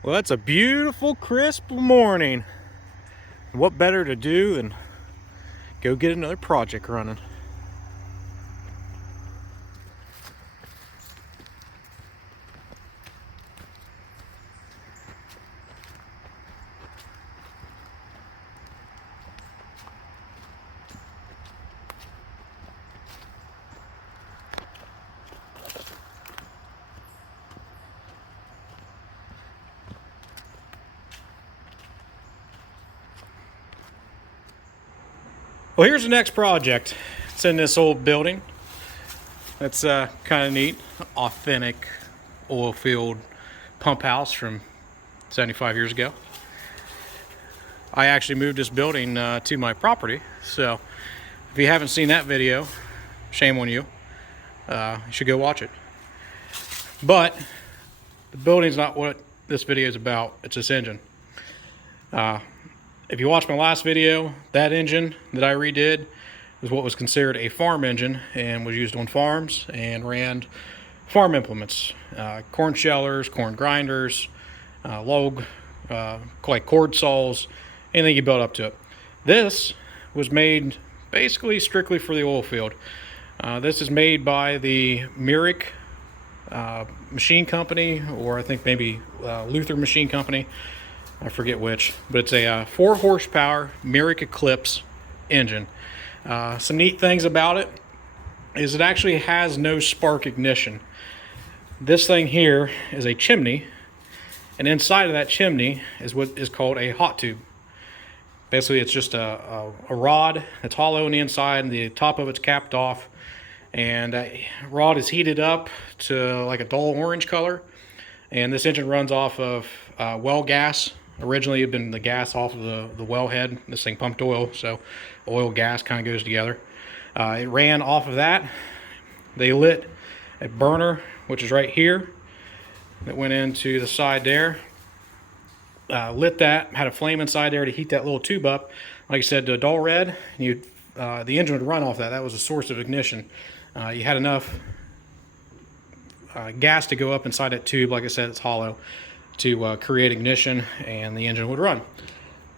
Well, it's a beautiful, crisp morning. What better to do than go get another project running? Well, here's the next project. It's in this old building. That's kind of neat. Authentic oil field pump house from 75 years ago. I actually moved this building to my property. So if you haven't seen that video, shame on you. You should go watch it. But the building's not what this video is about. It's this engine. If you watched my last video, that engine that I redid was what was considered a farm engine and was used on farms and ran farm implements, corn shellers, corn grinders, log, like cord saws, anything you built up to it. This was made basically strictly for the oil field. This is made by the Myrick machine company, or I think maybe Luther Machine Company. I forget which, but it's a 4 horsepower Myrick Eclipse engine. Some neat things about it is it actually has no spark ignition. This thing here is a chimney, and inside of that chimney is what is called a hot tube. Basically, it's just a rod that's hollow on the inside, and the top of it's capped off, and that rod is heated up to like a dull orange color, and this engine runs off of well gas. Originally, it had been the gas off of the wellhead. This thing pumped oil, so oil gas kind of goes together. It ran off of that. They lit a burner, which is right here, that went into the side there. Lit that, had a flame inside there to heat that little tube up. Like I said, to a dull red, the engine would run off that. That was a source of ignition. You had enough gas to go up inside that tube. Like I said, it's hollow, to create ignition, and the engine would run.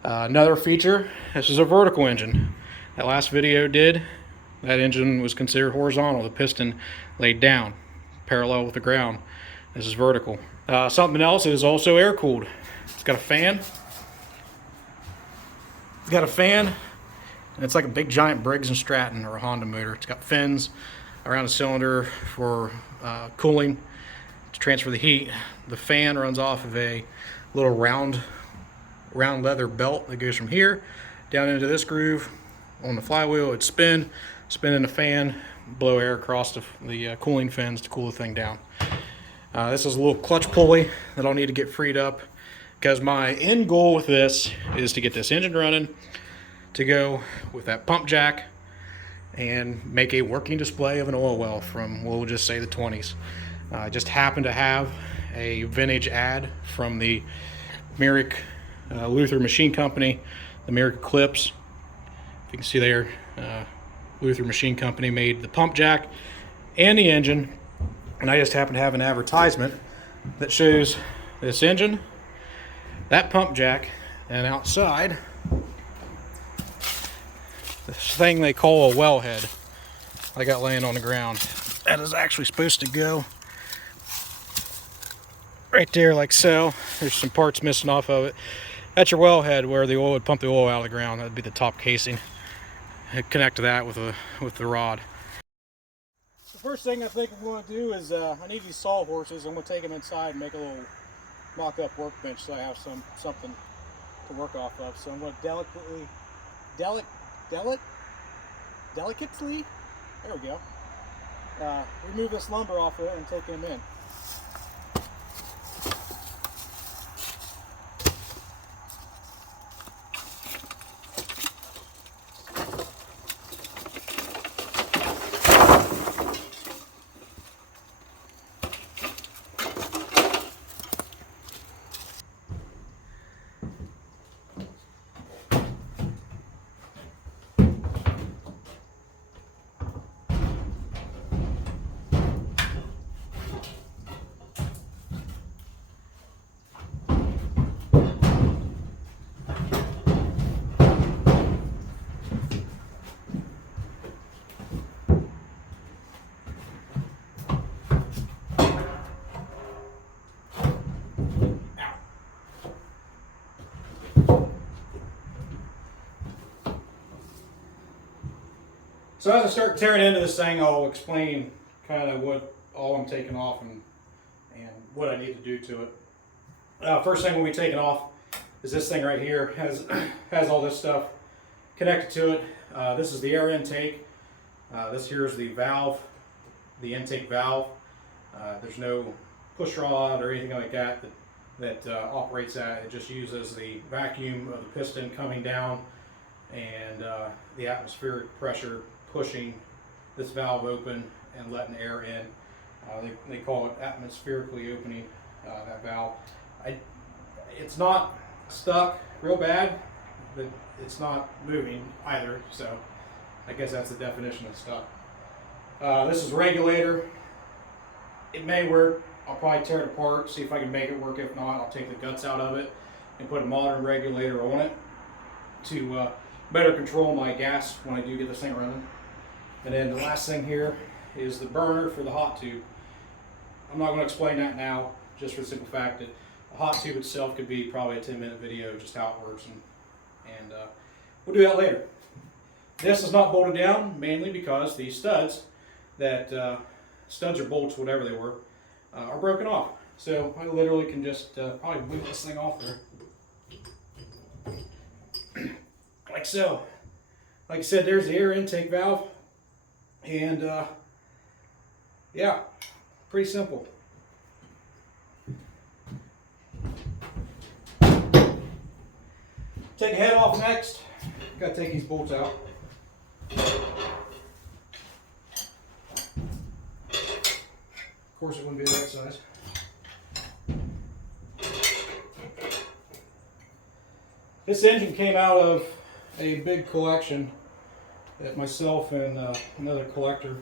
Another feature, this is a vertical engine. That last video that engine was considered horizontal. The piston laid down, parallel with the ground. This is vertical. Something else, it is also air cooled. It's got a fan. It's got a fan, and it's like a big giant Briggs & Stratton or a Honda motor. It's got fins around the cylinder for cooling, to transfer the heat. The fan runs off of a little round leather belt that goes from here down into this groove. On the flywheel, it'd spin in the fan, blow air across the cooling fins to cool the thing down. This is a little clutch pulley that I'll need to get freed up, because my end goal with this is to get this engine running, to go with that pump jack and make a working display of an oil well from, we'll just say, the 20s. I just happened to have a vintage ad from the Myrick Luther Machine Company, the Myrick Eclipse. If you can see there, Luther Machine Company made the pump jack and the engine, and I just happened to have an advertisement that shows this engine, that pump jack, and outside this thing they call a wellhead I got laying on the ground. That is actually supposed to go right there like so. There's some parts missing off of it. That's your wellhead, where the oil would pump the oil out of the ground. That would be the top casing. I'd connect to that with the rod. The first thing I think I'm going to do is I need these sawhorses. I'm going to take them inside and make a little mock-up workbench so I have something to work off of. So I'm going to delicately, there we go, remove this lumber off of it and take them in. So as I start tearing into this thing, I'll explain kind of what all I'm taking off and what I need to do to it. First thing we'll be taking off is this thing right here. Has all this stuff connected to it. This is the air intake. This here is the valve, the intake valve. There's no push rod or anything like that that operates that. It just uses the vacuum of the piston coming down and the atmospheric pressure pushing this valve open and letting air in. They call it atmospherically opening that valve. It's not stuck real bad, but it's not moving either, so I guess that's the definition of stuck. This is a regulator. It may work. I'll probably tear it apart, see if I can make it work. If not, I'll take the guts out of it and put a modern regulator on it to better control my gas when I do get this thing running. And then the last thing here is the burner for the hot tube. I'm not going to explain that now, just for the simple fact that the hot tube itself could be probably a 10-minute video, just how it works, and we'll do that later. This is not bolted down, mainly because the studs or bolts, whatever they were, are broken off. So I literally can just probably move this thing off there. Like so. Like I said, there's the air intake valve. And yeah, pretty simple. Take the head off next. Gotta take these bolts out. Of course, it wouldn't be the right size. This engine came out of a big collection that myself and another collector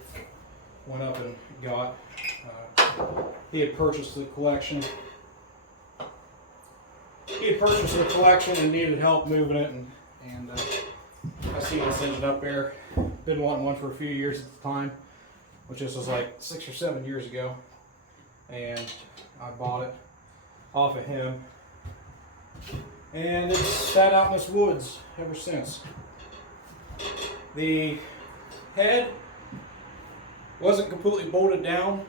went up and got. He had purchased the collection. And needed help moving it, and I seen this engine up there. Been wanting one for a few years at the time, which this was like 6 or 7 years ago, and I bought it off of him, and it's sat out in this woods ever since. The head wasn't completely bolted down,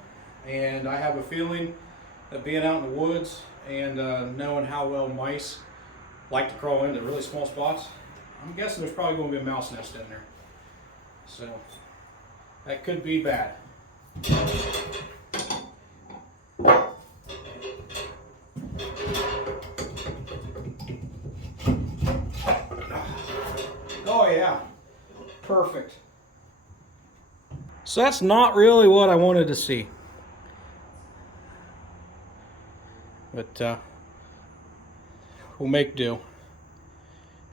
and I have a feeling that being out in the woods and knowing how well mice like to crawl into really small spots, I'm guessing there's probably going to be a mouse nest in there. So that could be bad. Oh yeah, perfect. So that's not really what I wanted to see. But we'll make do.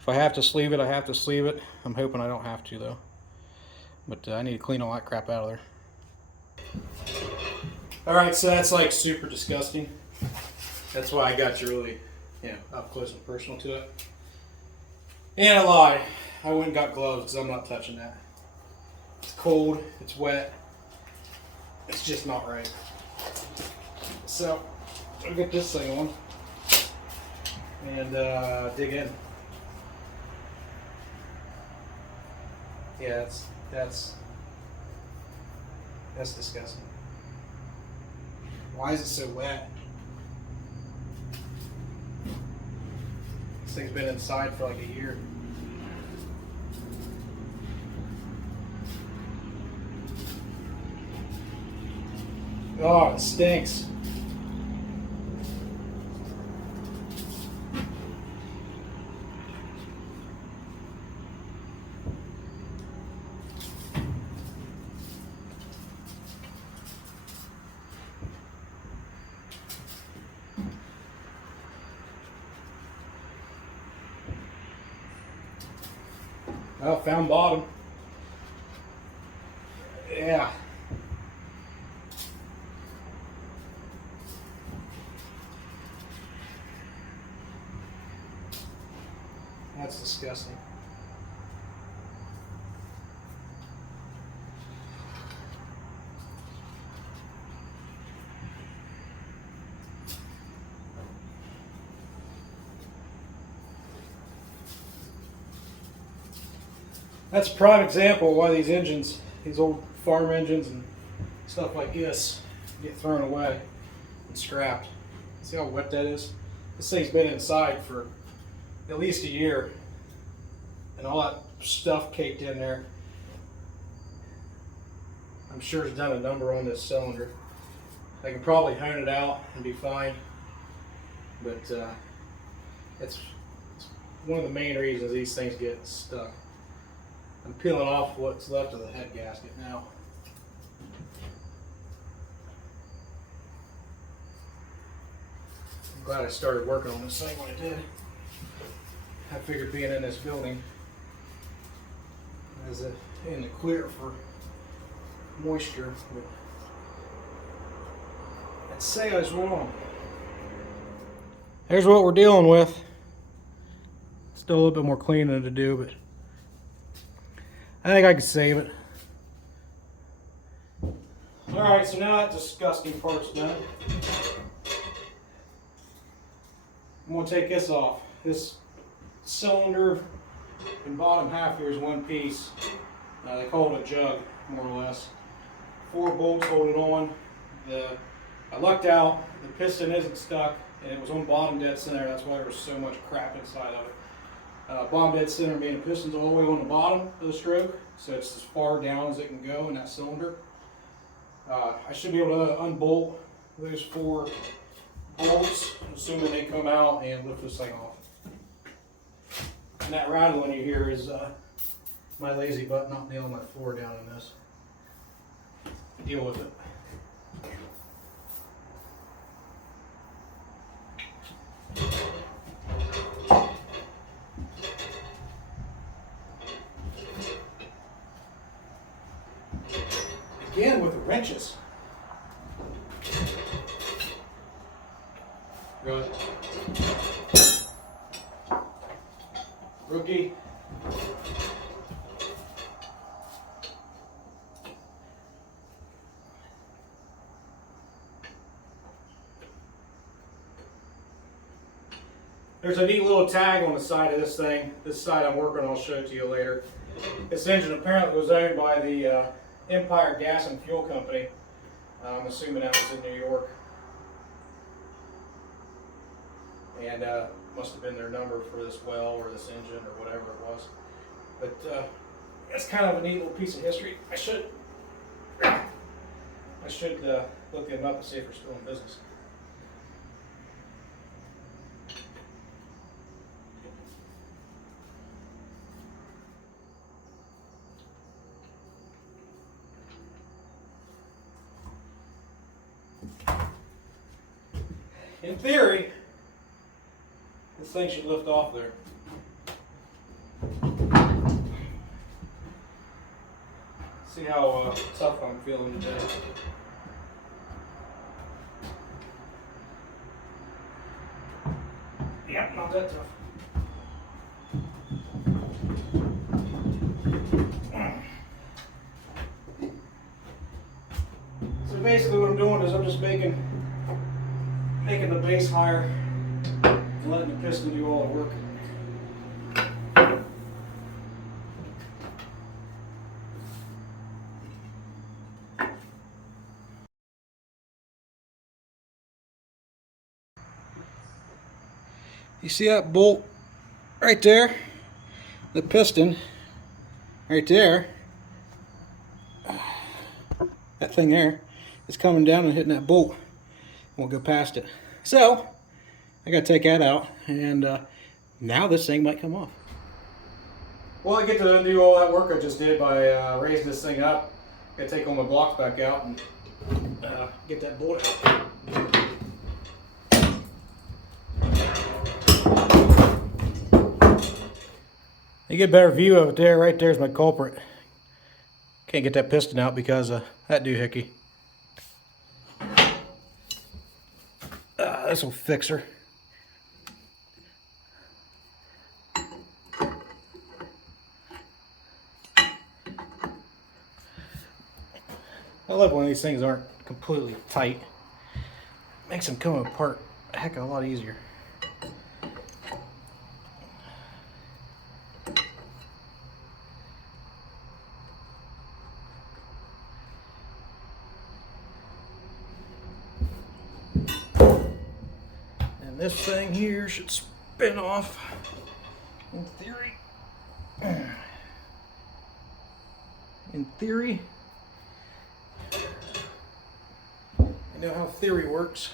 If I have to sleeve it, I have to sleeve it. I'm hoping I don't have to though. But I need to clean all that crap out of there. Alright, so that's like super disgusting. That's why I got you really, up close and personal to it. And I lied. I went and got gloves because I'm not touching that. It's cold, it's wet. It's just not right. So, I'll get this thing on and dig in. Yeah, that's disgusting. Why is it so wet? This thing's been inside for like a year. Oh, it stinks. Oh, found bottom. Yeah. That's disgusting. That's a prime example of why these engines, these old farm engines and stuff like this, get thrown away and scrapped. See how wet that is? This thing's been inside for at least a year, and all that stuff caked in there. I'm sure it's done a number on this cylinder. I can probably hone it out and be fine, but it's one of the main reasons these things get stuck. I'm peeling off what's left of the head gasket now. I'm glad I started working on this thing when I did. I figured being in this building is in the clear for moisture, but I'd say I was wrong. There's what we're dealing with. Still a little bit more cleaning to do, but I think I can save it. Alright, so now that disgusting part's done. I'm going to take this off. This cylinder and bottom half here is one piece. They call it a jug, more or less. 4 bolts hold it on. I lucked out. The piston isn't stuck, and it was on bottom dead center. That's why there was so much crap inside of it. Bottom dead center meaning the piston's all the way on the bottom of the stroke, so it's as far down as it can go in that cylinder. I should be able to unbolt those 4 bolts, assuming they come out, and lift this thing off. And that rattling you hear is my lazy butt not nailing my floor down in this. Deal with it. Again with the wrenches. Good. Rookie. There's a neat little tag on the side of this thing. This side I'm working on, I'll show it to you later. This engine apparently was owned by the Empire Gas and Fuel Company. I'm assuming that was in New York. And must have been their number for this well or this engine or whatever it was. But it's kind of a neat little piece of history. I should look them up and see if they're still in business. In theory, this thing should lift off there. See how tough I'm feeling today. Yep, not that tough. So basically what I'm doing is I'm just making the base higher and letting the piston do all the work. You see that bolt right there? The piston right there. That thing there is coming down and hitting that bolt. Won't go past it. So I got to take that out, and now this thing might come off. Well, I get to undo all that work I just did by raising this thing up. Got to take all my blocks back out and get that bolt out. You get a better view of it there. Right there's my culprit. Can't get that piston out because of that doohickey. This will fix her. I love when these things aren't completely tight. It makes them come apart a heck of a lot easier. this thing here should spin off in theory. In theory, I know how theory works.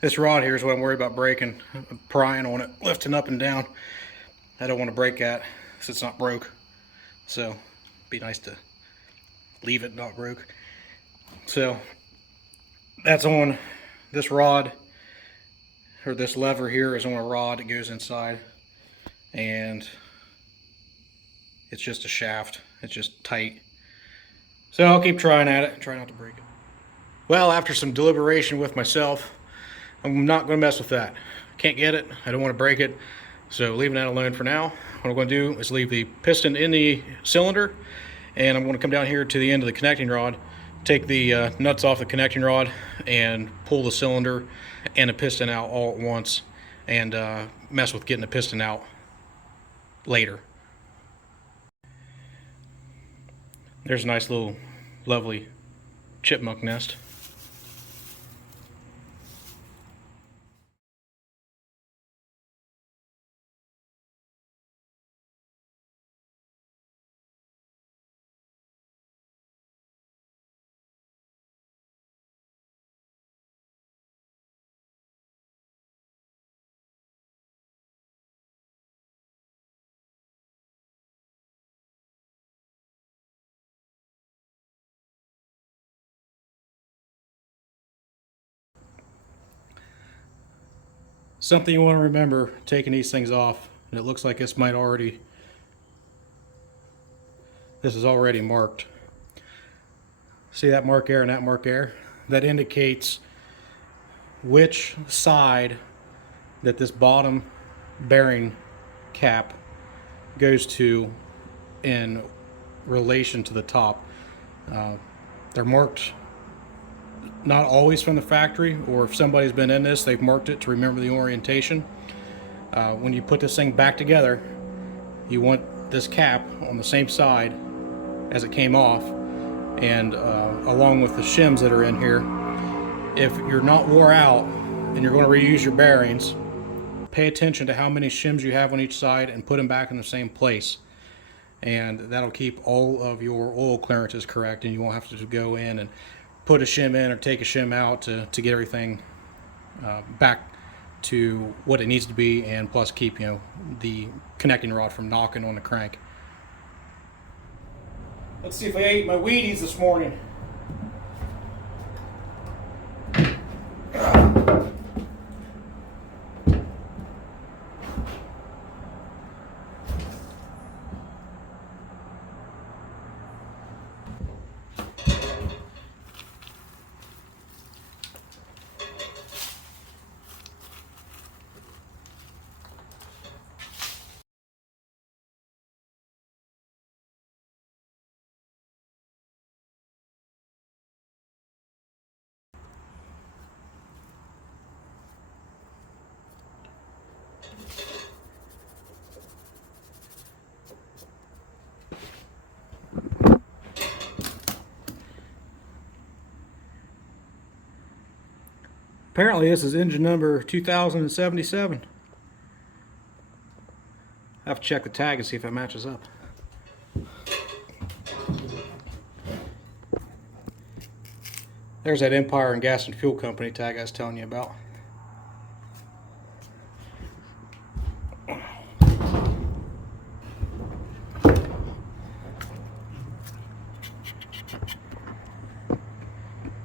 This rod here is what I'm worried about breaking. I'm prying on it, lifting up and down. I don't want to break that because it's not broke. So it'd be nice to leave it not broke. So that's on this rod, or this lever here is on a rod that goes inside, and it's just a shaft. It's just tight. So I'll keep trying at it and try not to break it. Well, after some deliberation with myself, I'm not going to mess with that. Can't get it. I don't want to break it. So leaving that alone for now. What I'm going to do is leave the piston in the cylinder, and I'm going to come down here to the end of the connecting rod, take the nuts off the connecting rod, and pull the cylinder and the piston out all at once, and mess with getting the piston out later. There's a nice little lovely chipmunk nest. Something you want to remember taking these things off, and it looks like this is already marked. See that mark there and that mark there? That indicates which side that this bottom bearing cap goes to in relation to the top. They're marked not always from the factory, or if somebody's been in this, they've marked it to remember the orientation. When you put this thing back together, you want this cap on the same side as it came off, and along with the shims that are in here. If you're not wore out and you're going to reuse your bearings, pay attention to how many shims you have on each side and put them back in the same place, and that'll keep all of your oil clearances correct, and you won't have to go in and put a shim in or take a shim out to get everything back to what it needs to be, and plus keep the connecting rod from knocking on the crank. Let's see if I ate my Wheaties this morning. Apparently this is engine number 2077. I have to check the tag and see if it matches up. There's that Empire and Gas and Fuel Company tag I was telling you about.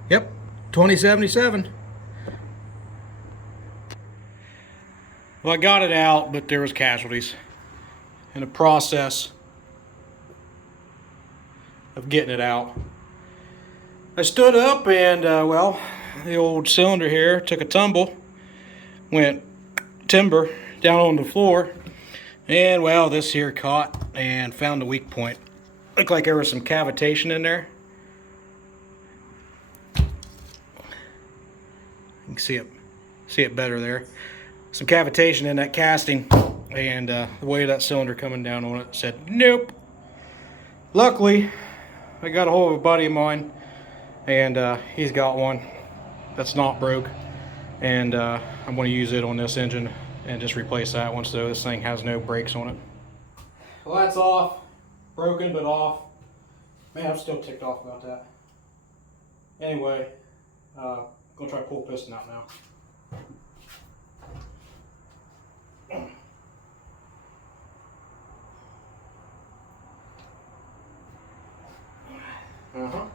Yep, 2077. Well, I got it out, but there was casualties in the process of getting it out. I stood up and, well, the old cylinder here took a tumble, went timber down on the floor, and, well, this here caught and found the weak point. Looked like there was some cavitation in there. You can see it better there. Some cavitation in that casting, and the weight of that cylinder coming down on it said nope. Luckily, I got a hold of a buddy of mine, and he's got one that's not broke, and I'm going to use it on this engine and just replace that one so this thing has no brakes on it. Well, that's off. Broken, but off. Man, I'm still ticked off about that. Anyway, I'm going to try to pull the piston out now. Uh-huh.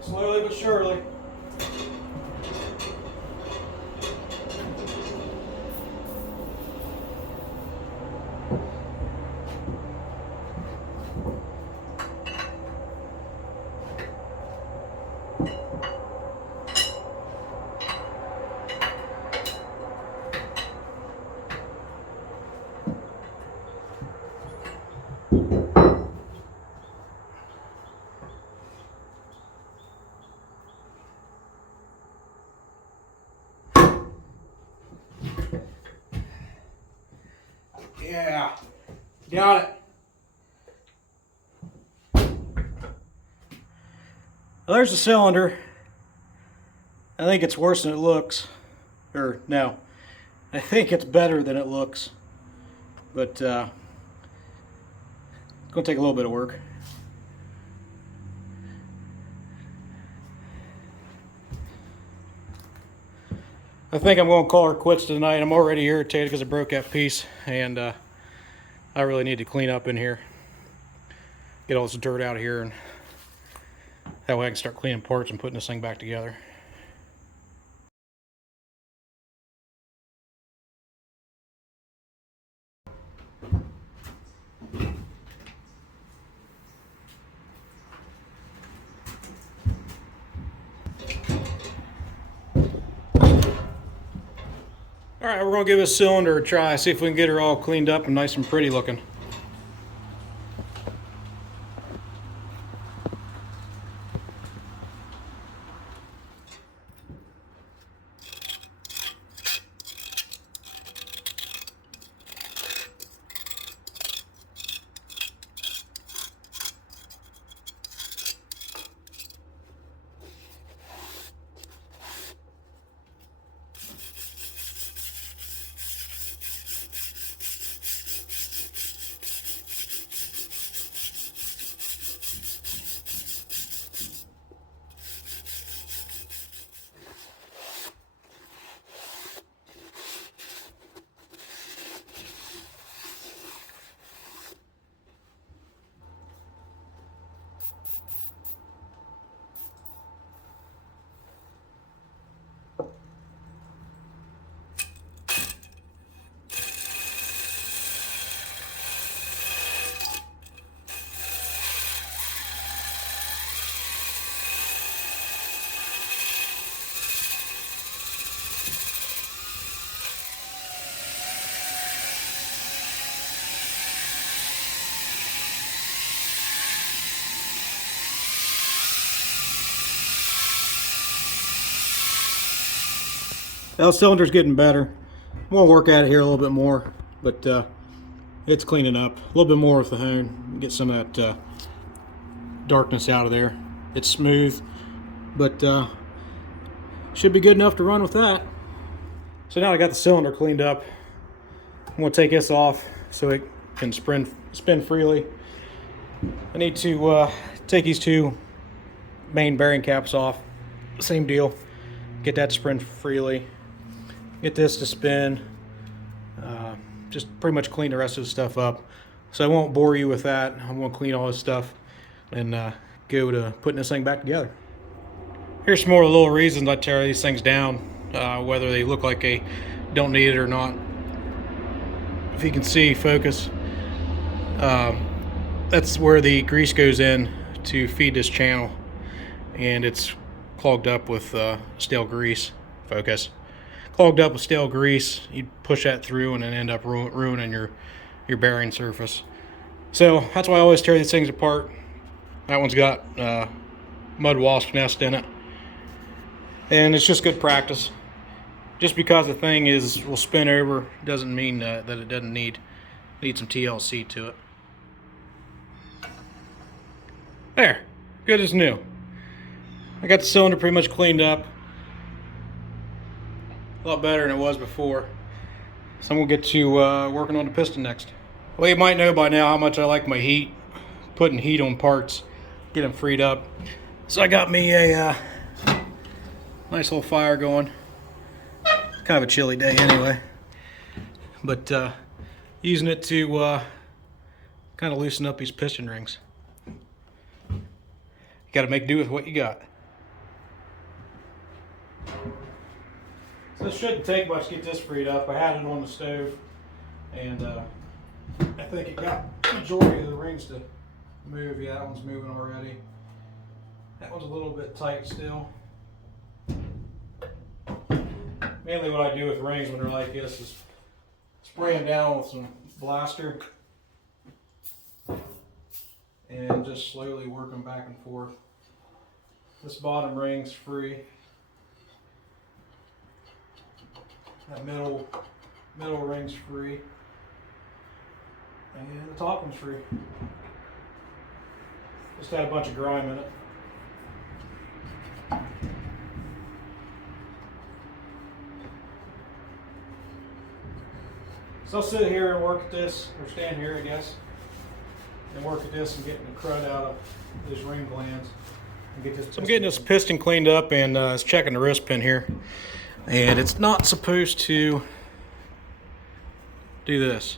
Slowly but surely. Yeah, got it. Well, there's the cylinder. I think it's worse than it looks. Or, no. I think it's better than it looks. But, it's going to take a little bit of work. I think I'm going to call her quits tonight. I'm already irritated because I broke that piece, and I really need to clean up in here. Get all this dirt out of here, and that way I can start cleaning parts and putting this thing back together. Alright, we're going to give this cylinder a try, see if we can get her all cleaned up and nice and pretty looking. Well, the cylinder's getting better. We'll work at it here a little bit more, but it's cleaning up. A little bit more with the hone. Get some of that darkness out of there. It's smooth, but should be good enough to run with that. So now I got the cylinder cleaned up. I'm going to take this off so it can spin freely. I need to take these two main bearing caps off. Same deal. Get that to spin freely. Get this to spin. Just pretty much clean the rest of the stuff up. So I won't bore you with that. I'm going to clean all this stuff and go to putting this thing back together. Here's some more little reasons I tear these things down, whether they look like they don't need it or not. If you can see, focus, that's where the grease goes in to feed this channel, and it's clogged up with stale grease. Focus. Clogged up with stale grease. You push that through and then end up ruining your bearing surface. So that's why I always tear these things apart. That one's got mud wasp nest in it, and it's just good practice. Just because the thing will spin over doesn't mean that it doesn't need some TLC to it. There, good as new. I got the cylinder pretty much cleaned up. A lot better than it was before. So I'm gonna get to working on the piston next. Well, you might know by now how much I like my heat. Putting heat on parts, get them freed up. So I got me a nice little fire going. Kind of a chilly day anyway, but using it to kind of loosen up these piston rings. You got to make do with what you got. So this shouldn't take much to get this freed up. I had it on the stove, and I think it got the majority of the rings to move. Yeah, that one's moving already. That one's a little bit tight still. Mainly what I do with rings when they're like this is spray them down with some blaster and just slowly work them back and forth. This bottom ring's free. That middle ring's free. And the top one's free. Just had a bunch of grime in it. So I'll sit here and work at this, or stand here I guess, and work at this and getting the crud out of these ring glands. And get this. So I'm getting this piston cleaned up and it's checking the wrist pin here. And it's not supposed to do this.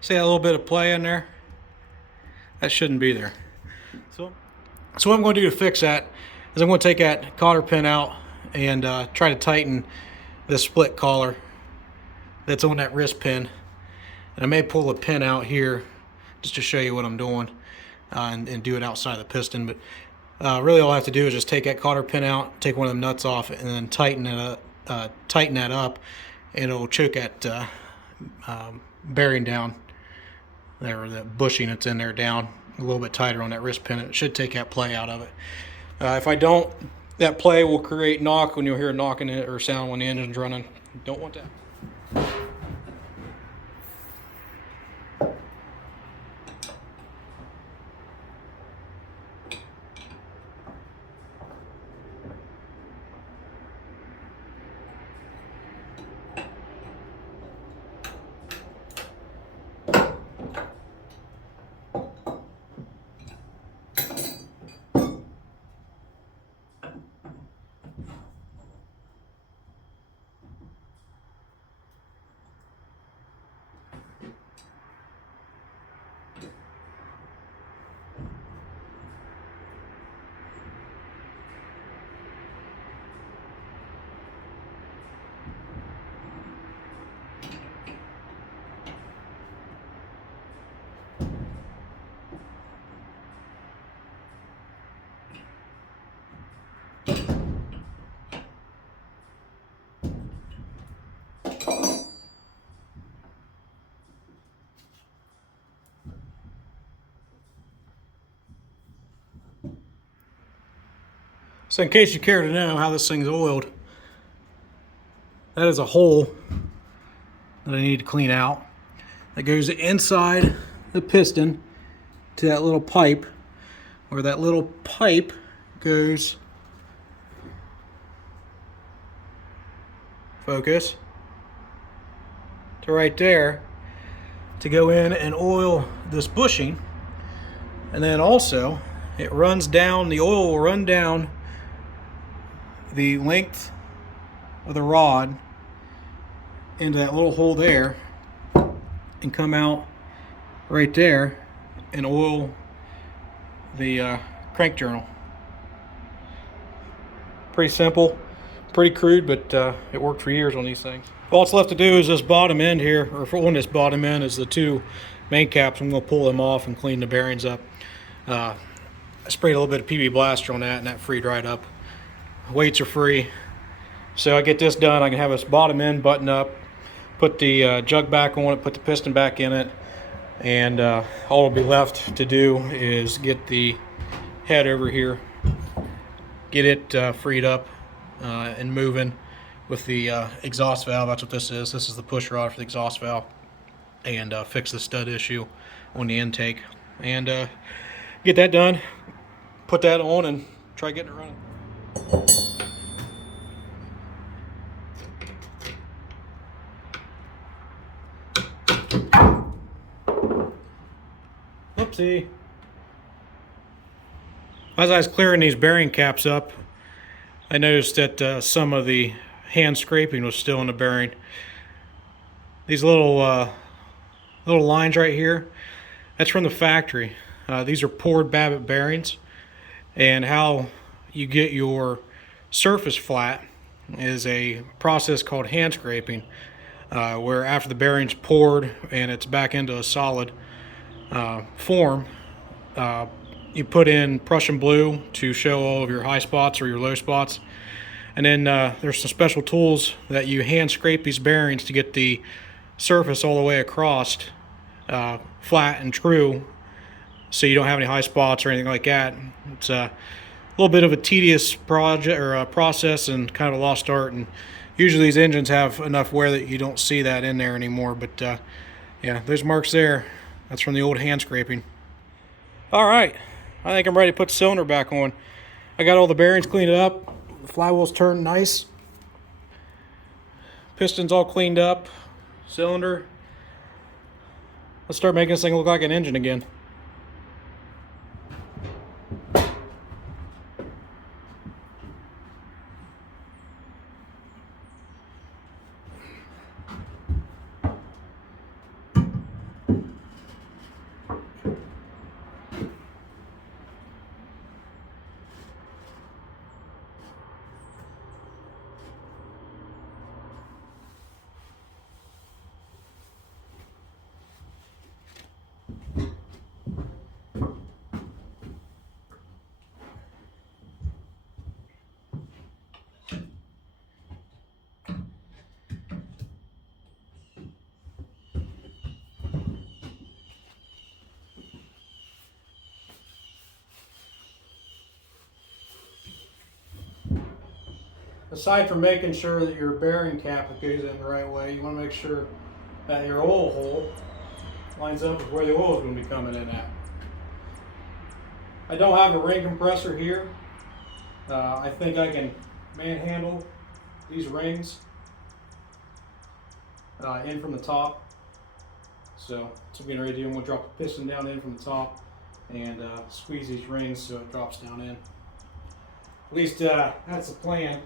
See that little bit of play in there? That shouldn't be there. So what I'm going to do to fix that is I'm going to take that cotter pin out and try to tighten this split collar that's on that wrist pin. And I may pull a pin out here just to show you what I'm doing and do it outside the piston. But really all I have to do is just take that cotter pin out, take one of them nuts off, and then tighten that up, and it'll choke that bearing down there, or the bushing that's in there down a little bit tighter on that wrist pin. It should take that play out of it. If I don't, that play will create knock when you'll hear a knocking or sound when the engine's running. Don't want that. So in case you care to know how this thing's oiled, that is a hole that I need to clean out. That goes inside the piston to that little pipe, where that little pipe goes, focus, to right there to go in and oil this bushing. And then also it runs down, the oil will run down the length of the rod into that little hole there and come out right there and oil the crank journal. Pretty simple, pretty crude, but it worked for years on these things. All it's left to do is this bottom end here, or on this bottom end is the two main caps. I'm going to pull them off and clean the bearings up. I sprayed a little bit of PB Blaster on that, and that freed right up. Weights are free. So I get this done, I can have this bottom end button up, put the jug back on it, put the piston back in it, and all will be left to do is get the head over here, get it freed up and moving with the exhaust valve. That's what this is. This is the push rod for the exhaust valve, and fix the stud issue on the intake, and get that done, put that on, and try getting it running. Oopsie. As I was clearing these bearing caps up, I noticed that some of the hand scraping was still in the bearing. These little lines right here, that's from the factory. These are poured Babbitt bearings, and how you get your surface flat is a process called hand scraping, where after the bearing's poured and it's back into a solid form, you put in Prussian blue to show all of your high spots or your low spots, and then there's some special tools that you hand scrape these bearings to get the surface all the way across flat and true, so you don't have any high spots or anything like that. It's a little bit of a tedious project or process, and kind of a lost art, and usually these engines have enough wear that you don't see that in there anymore, but yeah, there's marks there. That's from the old hand scraping. Alright, I think I'm ready to put the cylinder back on. I got all the bearings cleaned up, the flywheel's turned nice, pistons all cleaned up, cylinder. Let's start making this thing look like an engine again. Aside from making sure that your bearing cap goes in the right way, you want to make sure that your oil hole lines up with where the oil is going to be coming in at. I don't have a ring compressor here. I think I can manhandle these rings in from the top. So that's what I'm getting ready to do. I'm going to drop the piston down in from the top and squeeze these rings so it drops down in. At least that's the plan.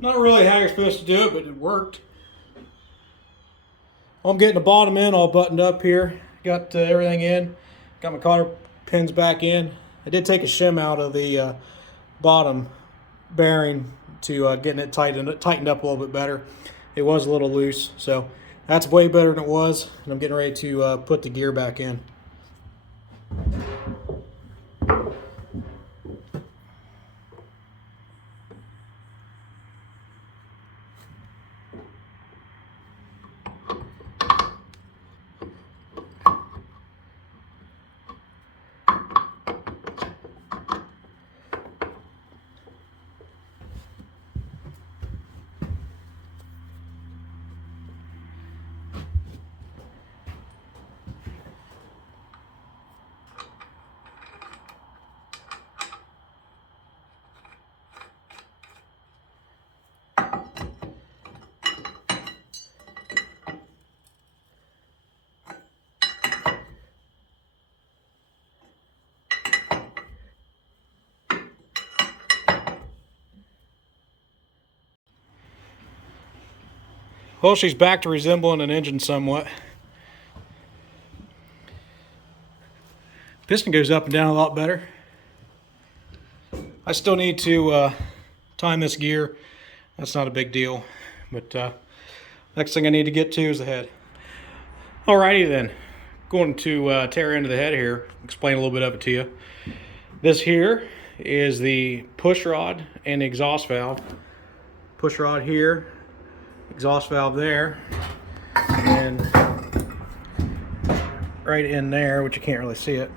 Not really how you're supposed to do it, but it worked. I'm getting the bottom end all buttoned up here. Got everything in. Got my cotter pins back in. I did take a shim out of the bottom bearing to getting it tightened up a little bit better. It was a little loose, so that's way better than it was. And I'm getting ready to put the gear back in. Well, she's back to resembling an engine somewhat. Piston goes up and down a lot better. I still need to time this gear. That's not a big deal. But next thing I need to get to is the head. Alrighty then. Going to tear into the head here. Explain a little bit of it to you. This here is the push rod and the exhaust valve. Push rod here. Exhaust valve there, and right in there, which you can't really see it,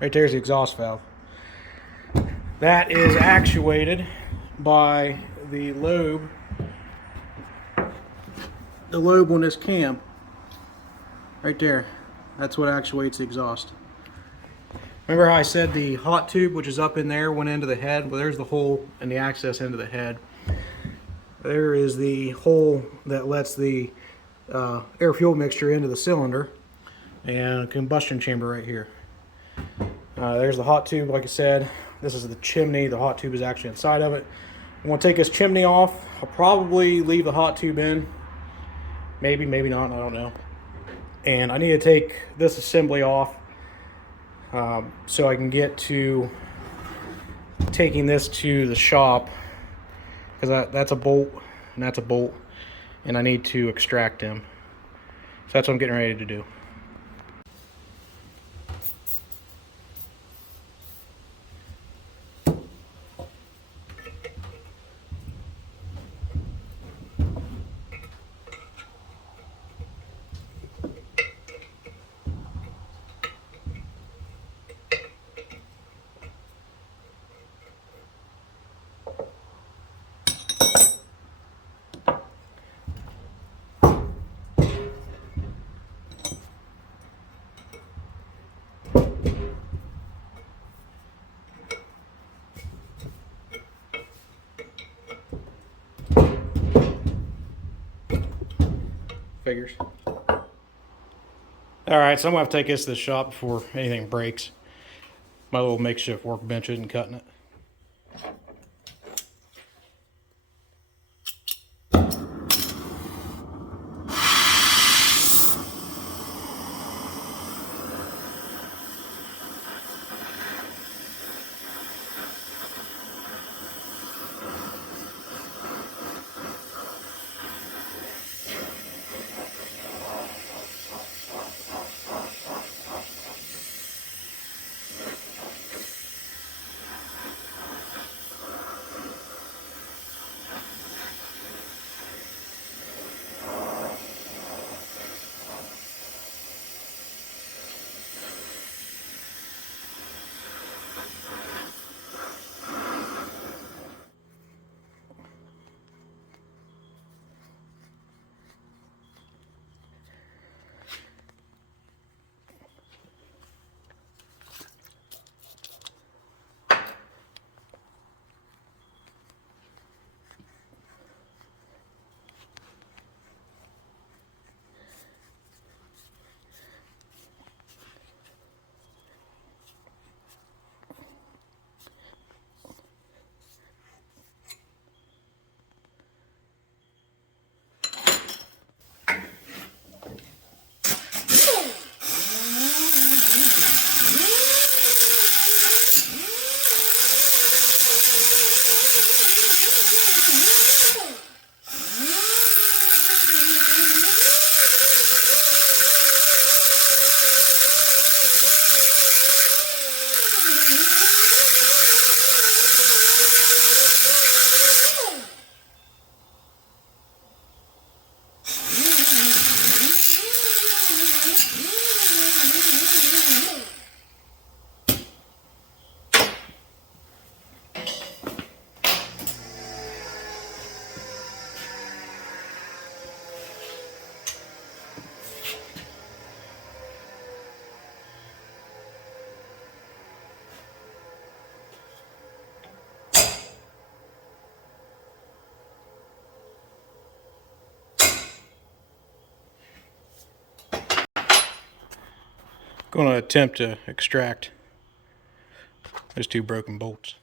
right there's the exhaust valve. That is actuated by the lobe on this cam right there. That's what actuates the exhaust. Remember how I said the hot tube, which is up in there, went into the head? Well, there's the hole and the access into the head. There is the hole that lets the air-fuel mixture into the cylinder, and a combustion chamber right here. There's the hot tube, like I said. This is the chimney. The hot tube is actually inside of it. I'm going to take this chimney off. I'll probably leave the hot tube in. Maybe, maybe not, I don't know. And I need to take this assembly off so I can get to taking this to the shop, because that's a bolt and that's a bolt, and I need to extract them. So that's what I'm getting ready to do. Figures. Alright, so I'm going to have to take this to the shop before anything breaks. My little makeshift workbench isn't cutting it. going to attempt to extract those two broken bolts.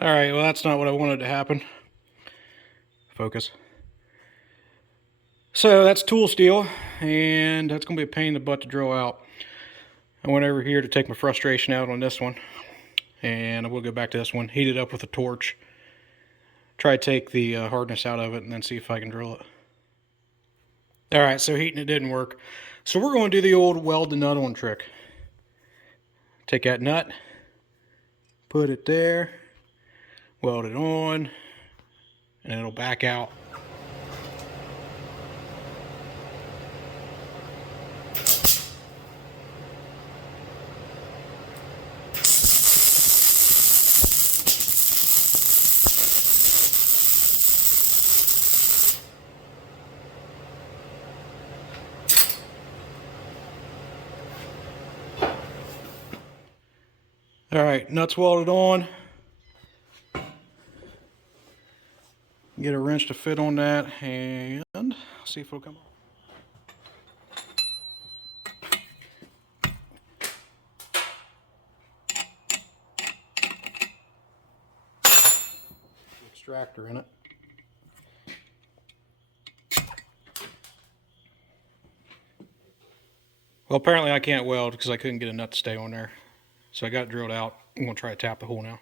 Alright, well that's not what I wanted to happen. Focus. So that's tool steel, and that's going to be a pain in the butt to drill out. I went over here to take my frustration out on this one, and I will go back to this one, heat it up with a torch, try to take the hardness out of it, and then see if I can drill it. Alright, so heating it didn't work. So we're going to do the old weld the nut on trick. Take that nut, put it there, weld it on, and it'll back out. Alright, nuts welded on. Get a wrench to fit on that and see if it'll come off. Extractor in it. Well, apparently I can't weld because I couldn't get a nut to stay on there. So I got it drilled out. I'm going to try to tap the hole now.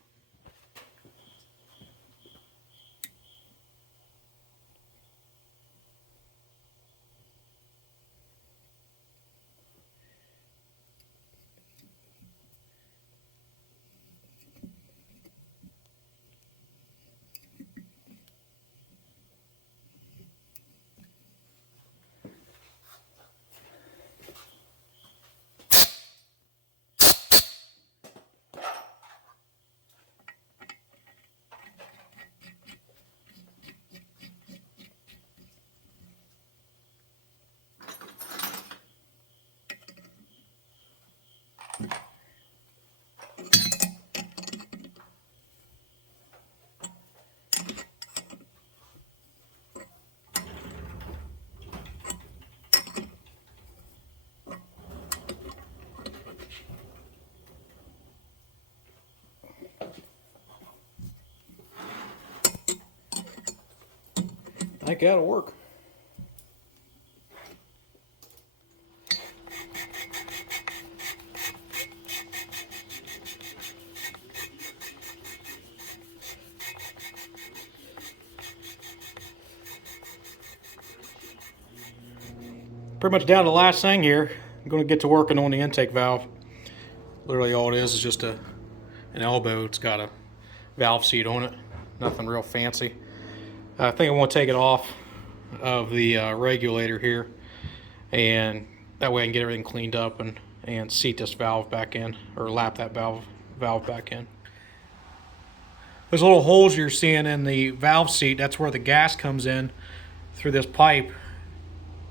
I think that'll work. Pretty much down to the last thing here. I'm going to get to working on the intake valve. Literally all it is just an elbow. It's got a valve seat on it. Nothing real fancy. I think I want to take it off of the regulator here, and that way I can get everything cleaned up and seat this valve back in, or lap that valve back in. Those little holes you're seeing in the valve seat, that's where the gas comes in through this pipe,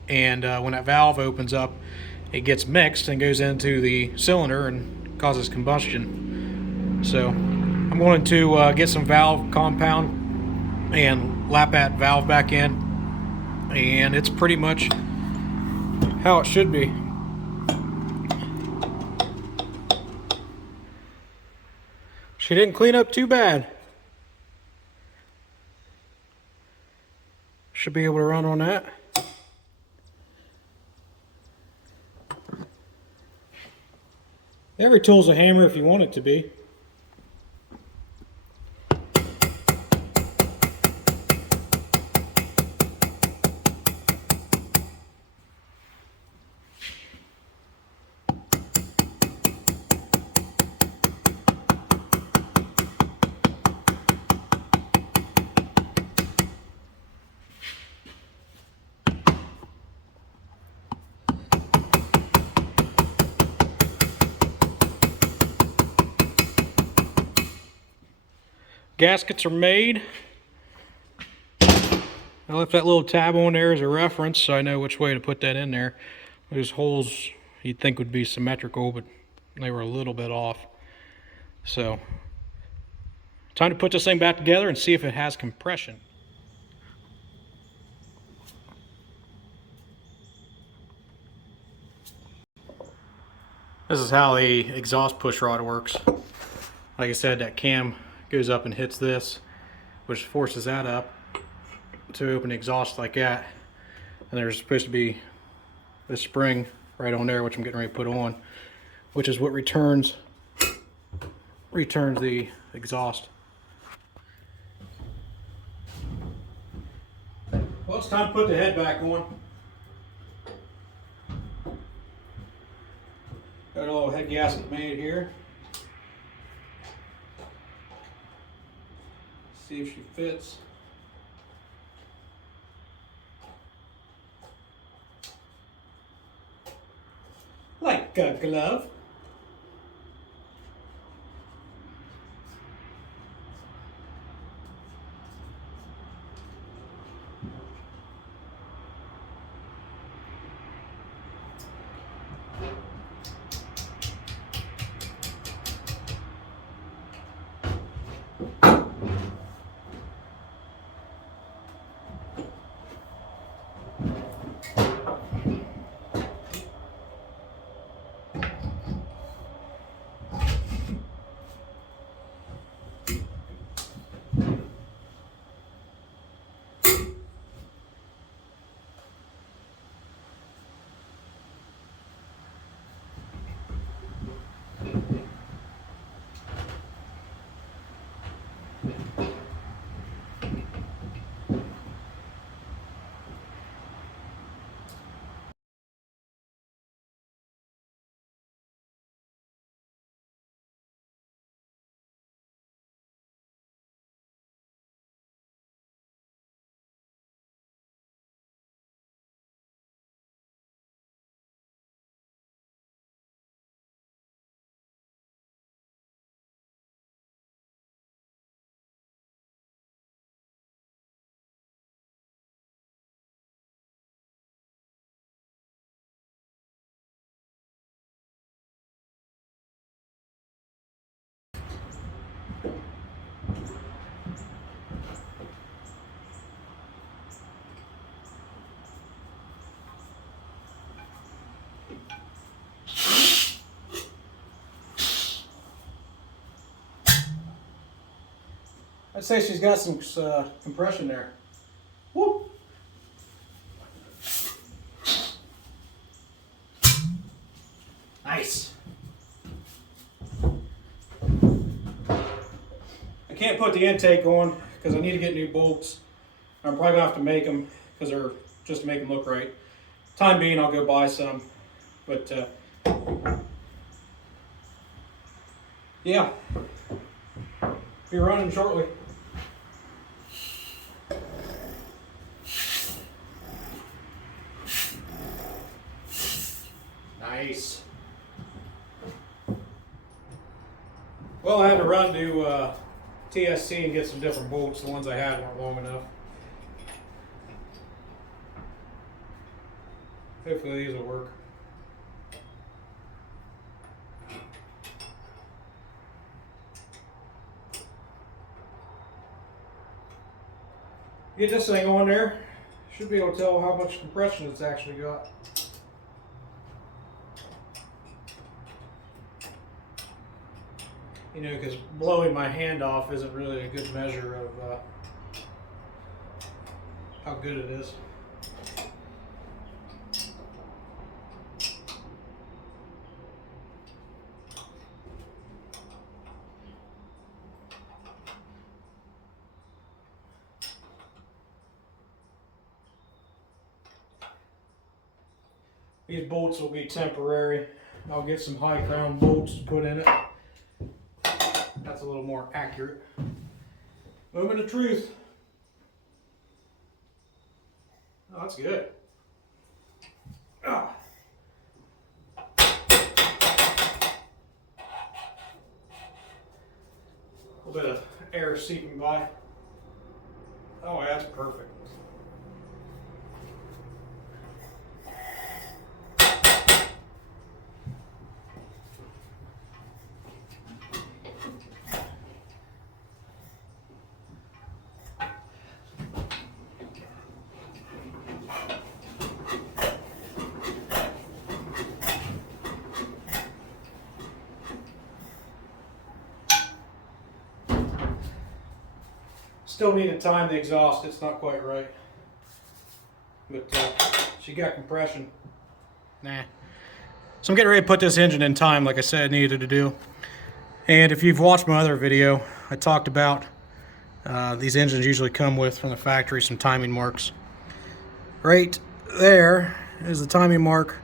and when that valve opens up, it gets mixed and goes into the cylinder and causes combustion. So I'm going to get some valve compound and lap that valve back in, and it's pretty much how it should be. She didn't clean up too bad. Should be able to run on that. Every tool's a hammer if you want it to be. Gaskets are made. I left that little tab on there as a reference so I know which way to put that in there. Those holes you'd think would be symmetrical, but they were a little bit off. So, time to put this thing back together and see if it has compression. This is how the exhaust push rod works. Like I said, that cam goes up and hits this, which forces that up to open the exhaust like that. And there's supposed to be this spring right on there, which I'm getting ready to put on, which is what returns the exhaust. Well, it's time to put the head back on. Got a little head gasket made here. See if she fits. Like a glove. I'd say she's got some compression there. Woo! Nice. I can't put the intake on because I need to get new bolts. I'm probably gonna have to make them because they're just to make them look right. Time being, I'll go buy some, but yeah, be running shortly. Nice. Well, I had to run to TSC and get some different bolts. The ones I had weren't long enough. Hopefully these will work. Get this thing on there. Should be able to tell how much compression it's actually got. You know, because blowing my hand off isn't really a good measure of how good it is. These bolts will be temporary. I'll get some high crown bolts to put in it. That's a little more accurate. Moment of truth. Oh, that's good. Ah. A little bit of air seeping by. Oh, yeah, that's perfect. Still need to time the exhaust, it's not quite right. But she got compression. Nah. So I'm getting ready to put this engine in time like I said I needed to do. And if you've watched my other video, I talked about these engines usually come with from the factory some timing marks. Right there is the timing mark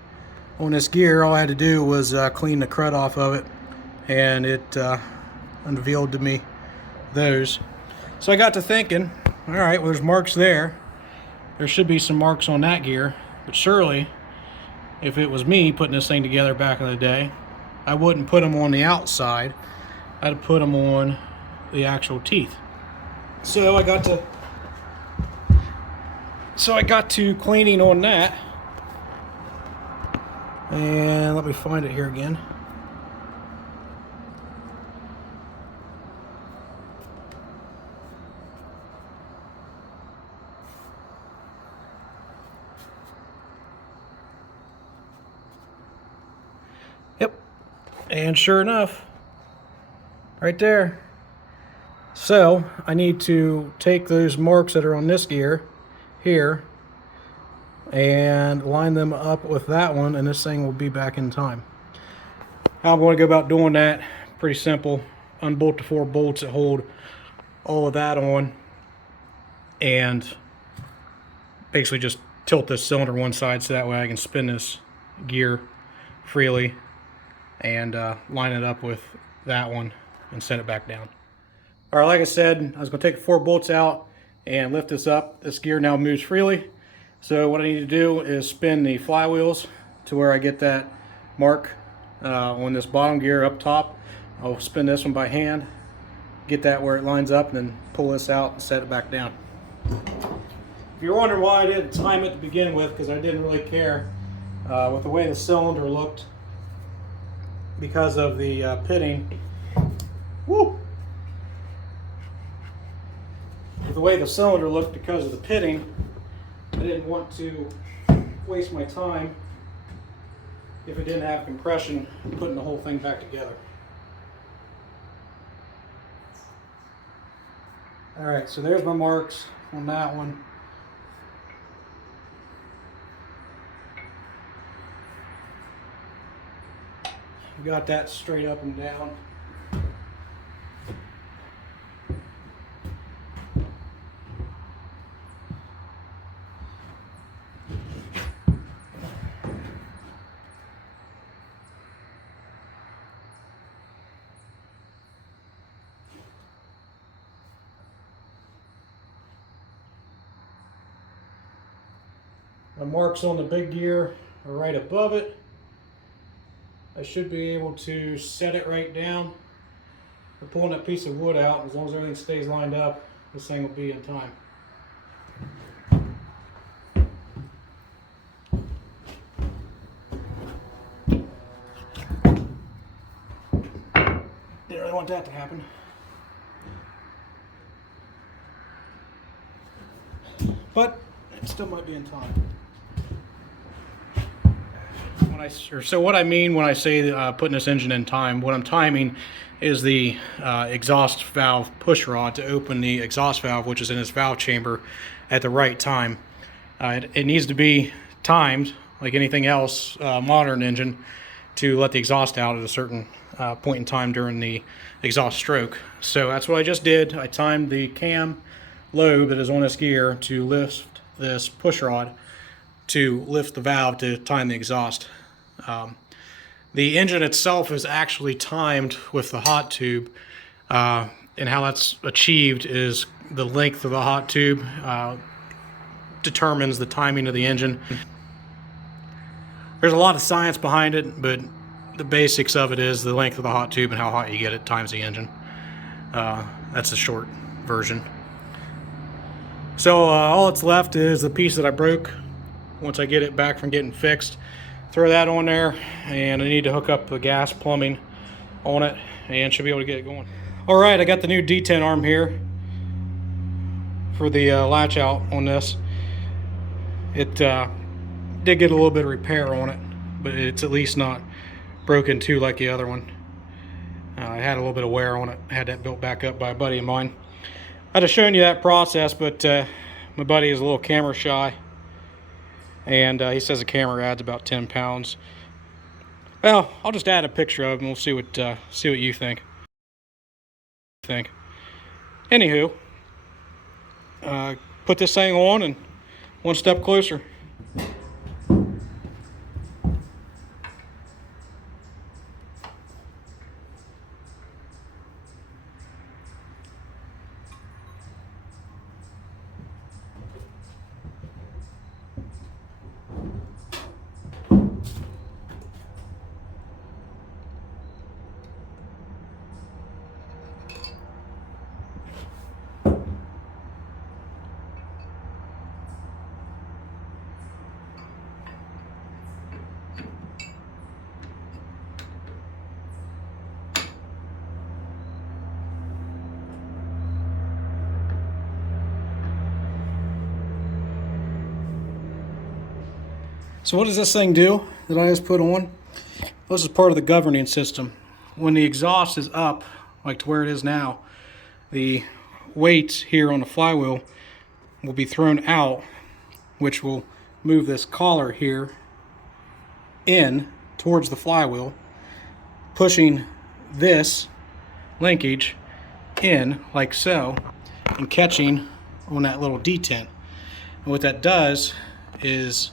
on this gear. All I had to do was clean the crud off of it, and it unveiled to me those. So I got to thinking, all right, well, there's marks there. There should be some marks on that gear, but surely if it was me putting this thing together back in the day, I wouldn't put them on the outside. I'd put them on the actual teeth. So I got to cleaning on that. And let me find it here again. Yep. And sure enough, right there. So I need to take those marks that are on this gear here and line them up with that one, and this thing will be back in time. How I'm going to go about doing that, pretty simple. Unbolt the 4 bolts that hold all of that on, and basically just tilt this cylinder one side so that way I can spin this gear freely and line it up with that one and set it back down. All right, like I said, I was going to take the 4 bolts out and lift this up. This gear now moves freely. So what I need to do is spin the flywheels to where I get that mark on this bottom gear up top. I'll spin this one by hand, get that where it lines up, and then pull this out and set it back down. If you're wondering why I didn't time it to begin with, because I didn't really care with the way the cylinder looked because of the pitting. Woo! The way the cylinder looked because of the pitting, I didn't want to waste my time if it didn't have compression putting the whole thing back together. Alright, so there's my marks on that one. Got that straight up and down. The marks on the big gear are right above it, I should be able to set it right down. We're pulling that piece of wood out. As long as everything stays lined up, this thing will be in time. Didn't really want that to happen. But it still might be in time. So what I mean when I say putting this engine in time, what I'm timing is the exhaust valve push rod to open the exhaust valve, which is in this valve chamber, at the right time. It needs to be timed, like anything else, modern engine, to let the exhaust out at a certain point in time during the exhaust stroke. So that's what I just did. I timed the cam lobe that is on this gear to lift this push rod to lift the valve to time the exhaust. The engine itself is actually timed with the hot tube, and how that's achieved is the length of the hot tube determines the timing of the engine. There's a lot of science behind it, but the basics of it is the length of the hot tube and how hot you get it times the engine. That's the short version. So all that's left is the piece that I broke. Once I get it back from getting fixed, throw that on there, and I need to hook up the gas plumbing on it and should be able to get it going. All right, I got the new D10 arm here for the latch out on this. It did get a little bit of repair on it, but it's at least not broken too like the other one. I had a little bit of wear on it. I had that built back up by a buddy of mine. I'd have shown you that process, but my buddy is a little camera shy, and he says the camera adds about 10 pounds. Well, I'll just add a picture of him. We'll see what you think. Anywho, put this thing on and one step closer. So what does this thing do that I just put on? This is part of the governing system. When the exhaust is up, like to where it is now, the weights here on the flywheel will be thrown out, which will move this collar here in towards the flywheel, pushing this linkage in like so, and catching on that little D10. And what that does is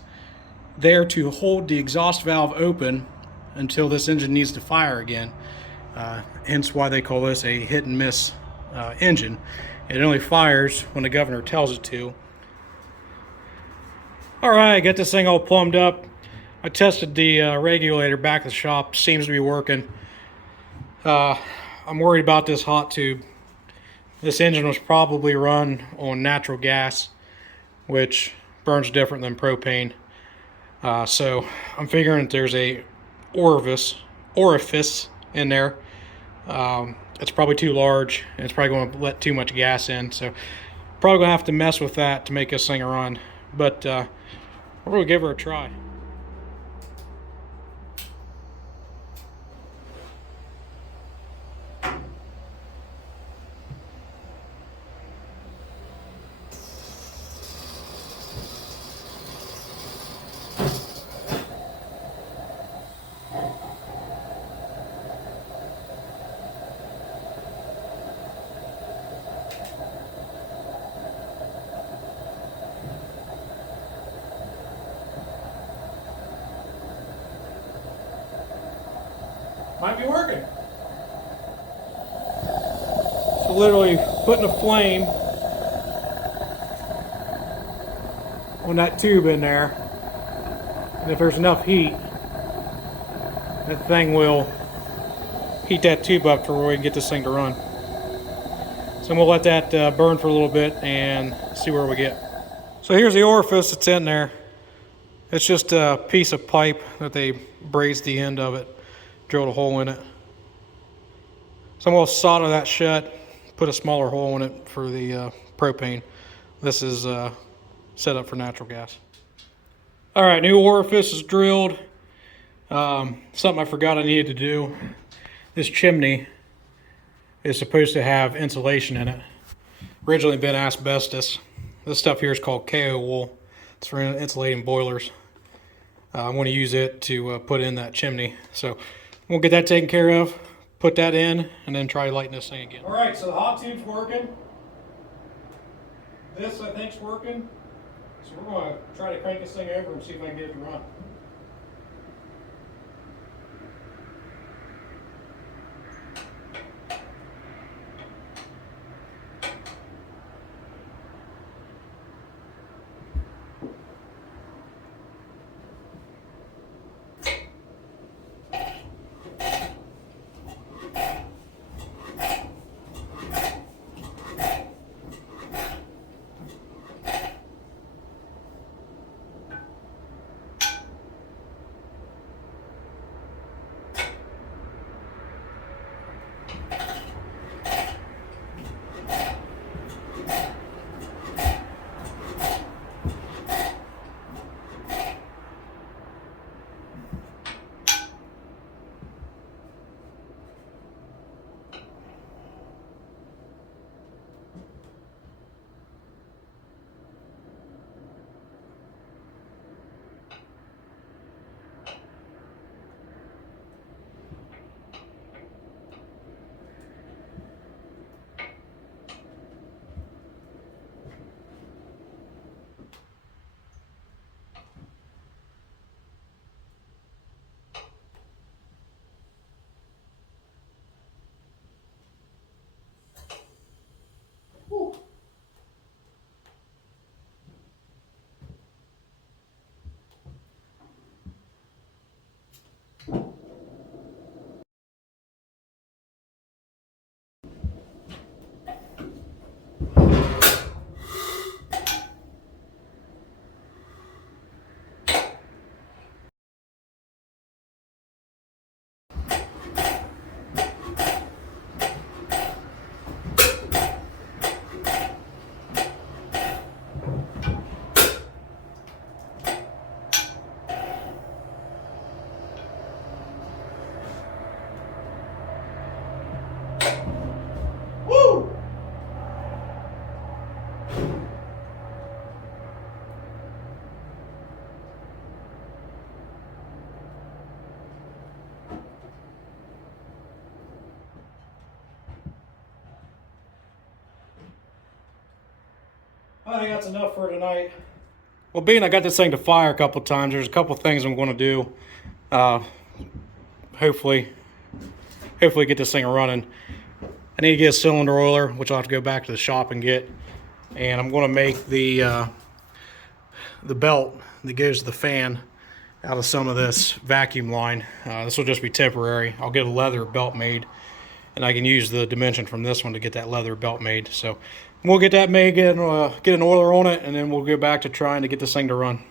there to hold the exhaust valve open until this engine needs to fire again. Hence why they call this a hit and miss engine. It only fires when the governor tells it to. Alright, got this thing all plumbed up. I tested the regulator back at the shop. Seems to be working. I'm worried about this hot tube. This engine was probably run on natural gas, which burns different than propane. So I'm figuring that there's a orifice in there. It's probably too large, and it's probably going to let too much gas in. So probably going to have to mess with that to make this thing run. But we're going to give her a try. Might be working. So literally putting a flame on that tube in there, and if there's enough heat, that thing will heat that tube up to where we can get this thing to run. So we'll let that burn for a little bit and see where we get. So here's the orifice that's in there. It's just a piece of pipe that they brazed the end of it, drilled a hole in it. So I'm going to solder that shut, put a smaller hole in it for the propane. This is set up for natural gas. All right, new orifice is drilled. Something I forgot I needed to do. This chimney is supposed to have insulation in it. Originally been asbestos. This stuff here is called KO wool. It's for insulating boilers. I want to use it to put in that chimney. So we'll get that taken care of, put that in, and then try lighting this thing again. All right, so the hot tube's working. This I think's working. So we're going to try to crank this thing over and see if I can get it to run. I think that's enough for tonight. Well, being I got this thing to fire a couple times, there's a couple things I'm going to do. Hopefully get this thing running. I need to get a cylinder oiler, which I'll have to go back to the shop and get. And I'm going to make the belt that goes to the fan out of some of this vacuum line. This will just be temporary. I'll get a leather belt made, and I can use the dimension from this one to get that leather belt made. So we'll get that made, get an oiler on it, and then we'll go back to trying to get this thing to run.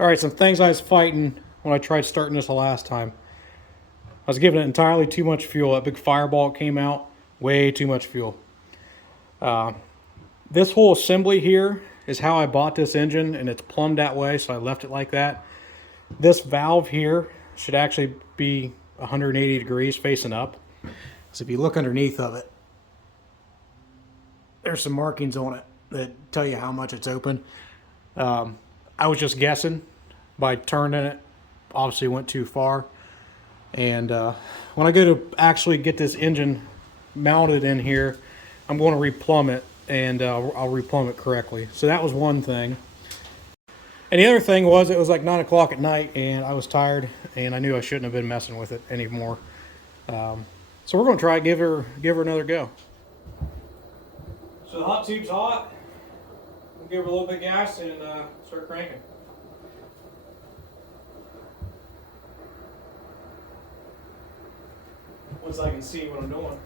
All right, some things I was fighting when I tried starting this the last time. I was giving it entirely too much fuel. That big fireball came out, way too much fuel. This whole assembly here is how I bought this engine, and it's plumbed that way, so I left it like that. This valve here should actually be 180 degrees facing up. So if you look underneath of it, there's some markings on it that tell you how much it's open. I was just guessing by turning it. Obviously went too far. And when I go to actually get this engine mounted in here, I'm going to replumb it, and I'll replumb it correctly. So that was one thing. And the other thing was, it was like 9 o'clock at night, and I was tired, and I knew I shouldn't have been messing with it anymore. So we're going to try give her another go. So the hot tube's hot. We'll give her a little bit of gas and start cranking. Once I can see what I'm doing.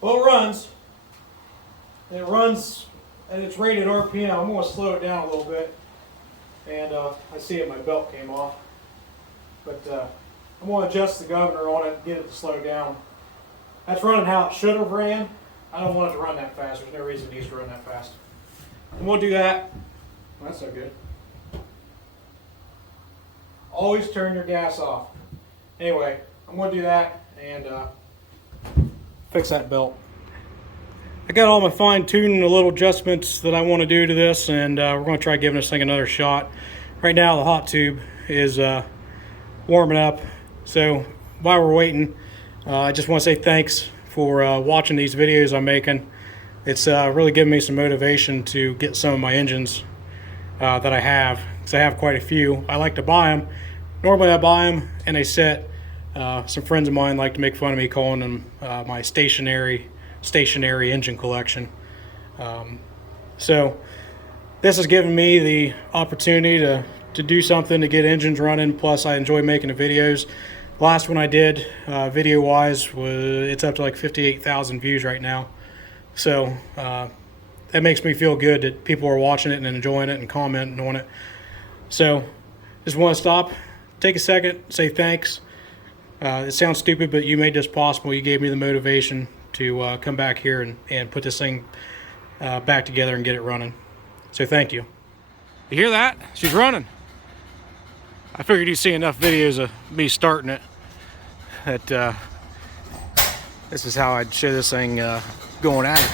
Well, it runs at its rated RPM. I'm going to slow it down a little bit, and I see it, my belt came off, but I'm going to adjust the governor on it and get it to slow down. That's running how it should have ran. I don't want it to run that fast. There's no reason it needs to run that fast. And we'll do that. Well, that's so good. Always turn your gas off. Anyway, I'm going to do that and fix that belt. I got all my fine tuning and the little adjustments that I want to do to this, and we're going to try giving this thing another shot. Right now the hot tube is warming up, so while we're waiting, I just want to say thanks for watching these videos I'm making. It's really given me some motivation to get some of my engines that I have, because I have quite a few. I like to buy them. Normally I buy them and they sit. Some friends of mine like to make fun of me calling them my stationary engine collection. So this has given me the opportunity to do something to get engines running. Plus I enjoy making the videos. The last one I did video wise it's up to like 58,000 views right now. So that makes me feel good that people are watching it and enjoying it and commenting on it. So just want to stop, take a second, say thanks. It sounds stupid, but you made this possible. You gave me the motivation to come back here and put this thing back together and get it running. So thank you. You hear that? She's running. I figured you'd see enough videos of me starting it that this is how I'd show this thing going at it.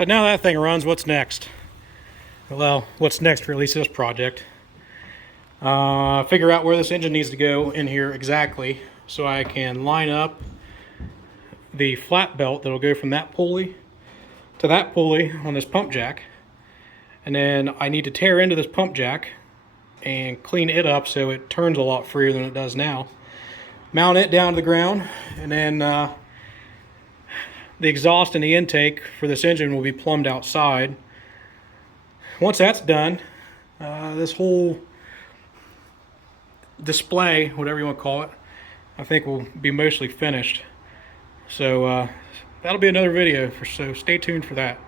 So now that thing runs, what's next? Well, what's next for at least this project? Figure out where this engine needs to go in here exactly so I can line up the flat belt that'll go from that pulley to that pulley on this pump jack. And then I need to tear into this pump jack and clean it up so it turns a lot freer than it does now. Mount it down to the ground, and then the exhaust and the intake for this engine will be plumbed outside. Once that's done, this whole display, whatever you want to call it, I think will be mostly finished. So that'll be another video, so stay tuned for that.